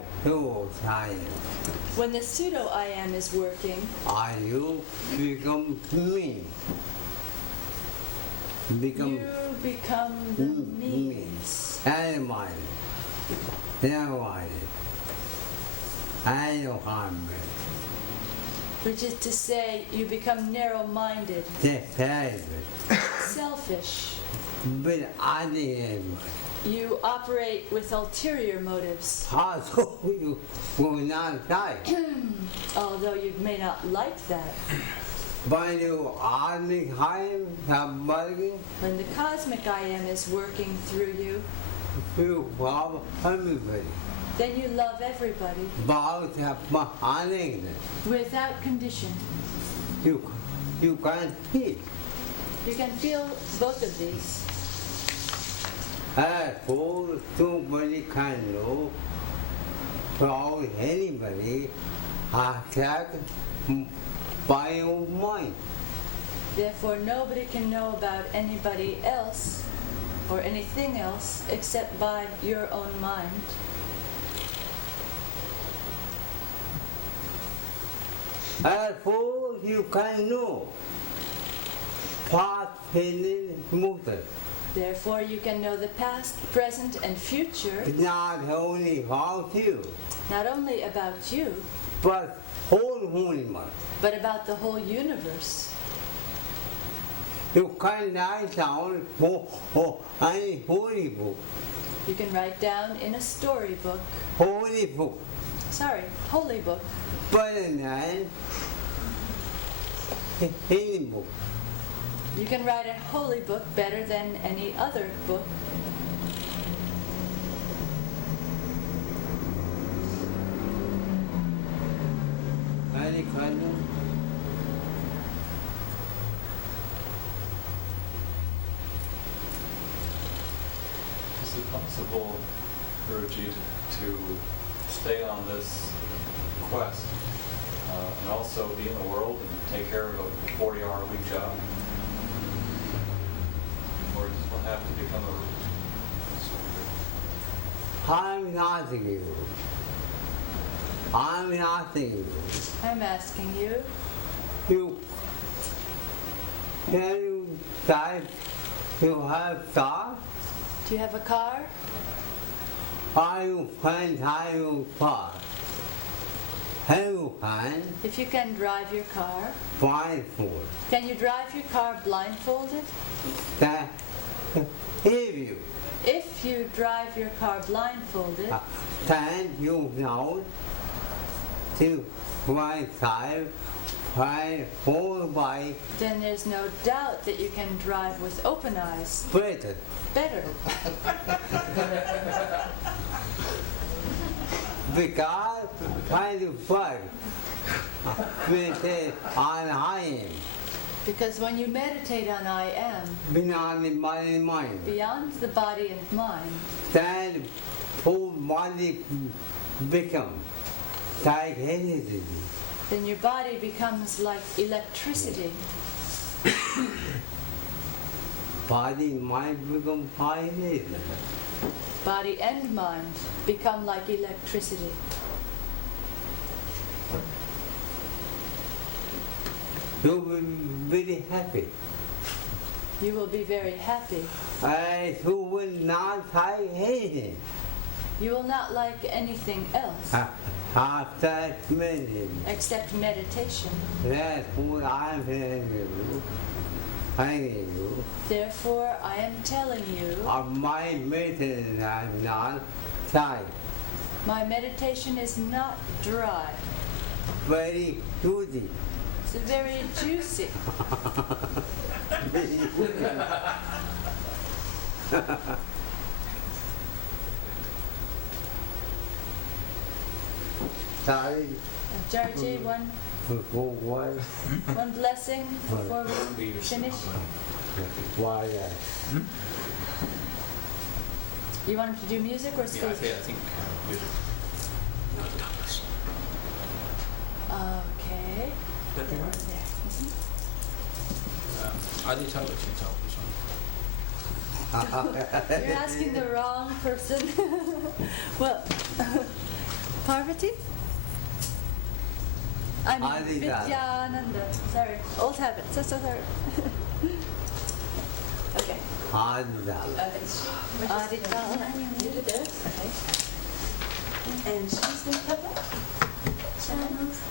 science. when the pseudo I am is working, Are you become me? Become you become the me. means. Animal. Animal. Animal. Which is to say, you become narrow-minded, selfish. But I didn't. You operate with ulterior motives, How so you will not die? although you may not like that. When you are behind somebody, When the cosmic I am is working through you, you love everybody. then you love everybody But behind without condition. you can't see. You can feel both of these. Therefore, somebody can know from anybody attacked by your mind. Therefore, nobody can know about anybody else or anything else except by your own mind. Therefore, you can know past, present, future. Therefore, you can know the past, present, and future, Not only about you, not only about you, but whole universe. but about the whole universe. You can write down for any holy book. You can write down in a storybook, Holy book. holy book, Better than any book. you can write a holy book better than any other book. Any kind of Is it possible, Guruji, to stay on this quest and also be in the world and take care of a 40-hour-a-week job? Or does one have to become a I'm asking you. I'm asking you. I'm asking you, You can you drive? You have car? do you have a car? Are you can drive your car? Have you can If you can drive your car, blindfold? can you drive your car blindfolded? That if you If you drive your car blindfolded, then you know to right side, right whole by then there's no doubt that you can drive with open eyes better. better. Because kind of fun with on I am Because when you meditate on I am, beyond the body mind, beyond the body and mind, then full body become like energy. then your body becomes like electricity. Body mind become highly. Body and mind become like electricity. You will be very happy. You will be very happy. You will not like anything. You will not like anything else After meditation. except meditation. That's what I'm telling you. Thanking you. Therefore, I am telling you, My meditation is not tight. my meditation is not dry. Very juicy. It's very juicy. Sorry. Jarji, one blessing before we finish. Why You want him to do music or speech? I think music. Okay. That'd be right. There. I did tell it to tell this one. You're asking the wrong person. Well, Parvati? I mean, Adita. Vidyananda. Sorry, old habit. So sorry. Okay. Adita. Adita. You do this. Okay. And she's the pepper?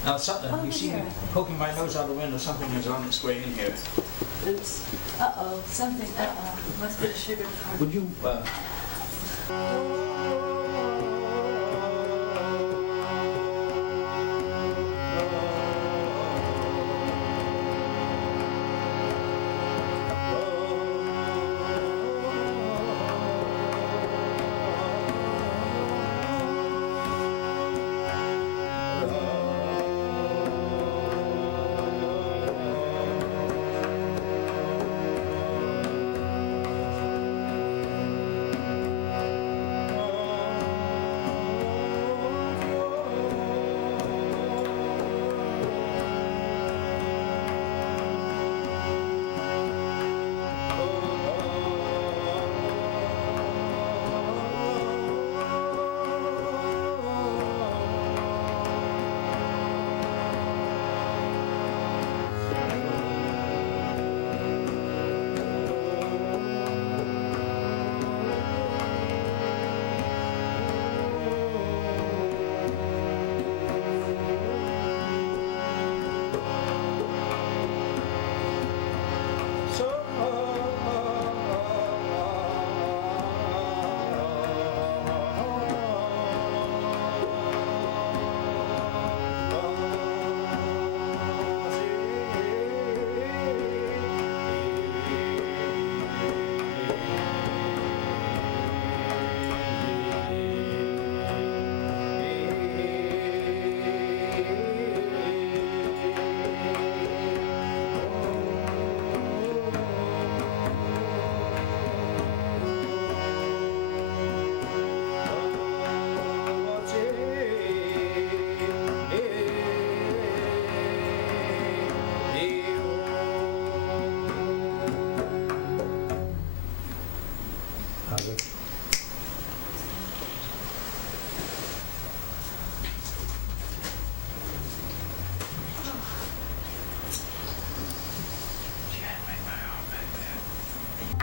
Now, something, you see me poking my nose out the window, something is on its way in here. Oops. Uh-oh. Something. Uh-oh. Must be the sugar part. Would you,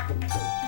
Thank you.